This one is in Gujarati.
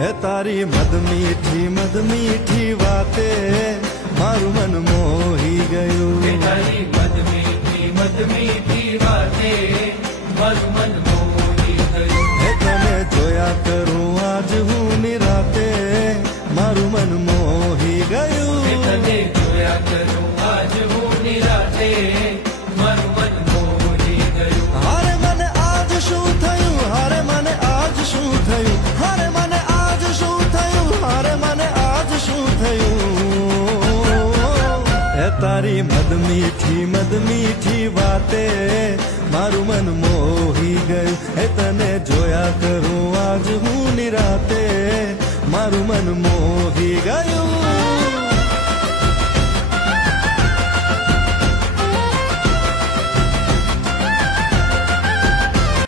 હે તારી મદ મીઠી વાતે મારું મન મોહી ગયું. તારી મદ મીઠી વાતે મારું મન મોહી ગયું. હે તને જોયા કરું આજ હું નિરાતે મારું મન મોહી ગયું. તને જોયા કરું આજ હું નિરાતે મારું મન મોહી ગયું. હારે મને આજ શું થયું, હારે મને આજ શું થયું, હારે મને આજ શું થયું, હારે મને આજ શું થયું. હે તારી મદ મીઠી વાતે મારું મન મોહી